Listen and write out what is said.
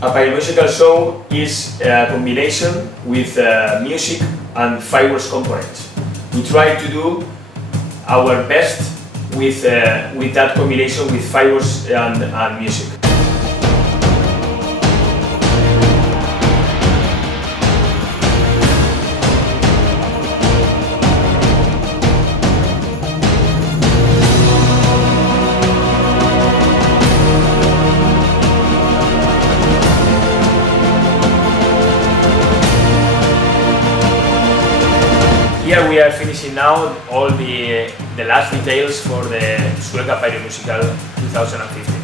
A pyromusical show is a combination with music and fireworks components. We try to do our best with that combination with fireworks and music. Here we are finishing now all the last details for the Sueca Pyromusical 2015.